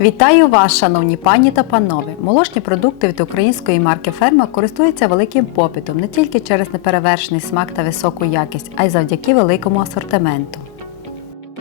Вітаю вас, шановні пані та панове! Молочні продукти від української марки Ферма користуються великим попитом не тільки через неперевершений смак та високу якість, а й завдяки великому асортименту.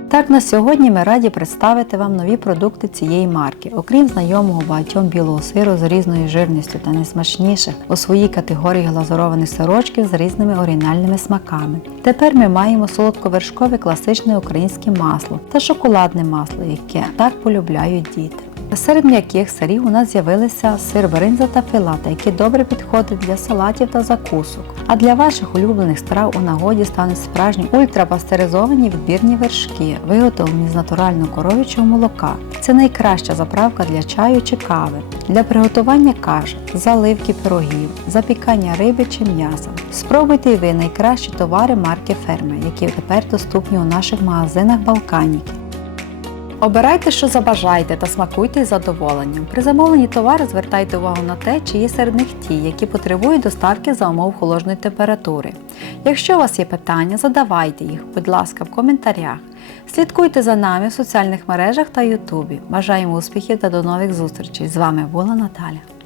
Так, на сьогодні ми раді представити вам нові продукти цієї марки. Окрім знайомого багатьом білого сиру з різною жирністю та найсмачніших у своїй категорії глазурованих сирочків з різними оригінальними смаками. Тепер ми маємо солодковершкове класичне українське масло та шоколадне масло, яке так полюбляють діти. Серед м'яких сирів у нас з'явилися сир бринза та филата, які добре підходять для салатів та закусок. А для ваших улюблених страв у нагоді стануть справжні ультрапастеризовані відбірні вершки, виготовлені з натурального коров'ячого молока. Це найкраща заправка для чаю чи кави, для приготування каш, заливки пирогів, запікання риби чи м'яса. Спробуйте і ви найкращі товари марки Ферми, які тепер доступні у наших магазинах Балканіки. Обирайте, що забажаєте та смакуйте із задоволенням. При замовленні товару звертайте увагу на те, чи є серед них ті, які потребують доставки за умов холодної температури. Якщо у вас є питання, задавайте їх, будь ласка, в коментарях. Слідкуйте за нами в соціальних мережах та Ютубі. Бажаємо успіхів та до нових зустрічей! З вами була Наталя.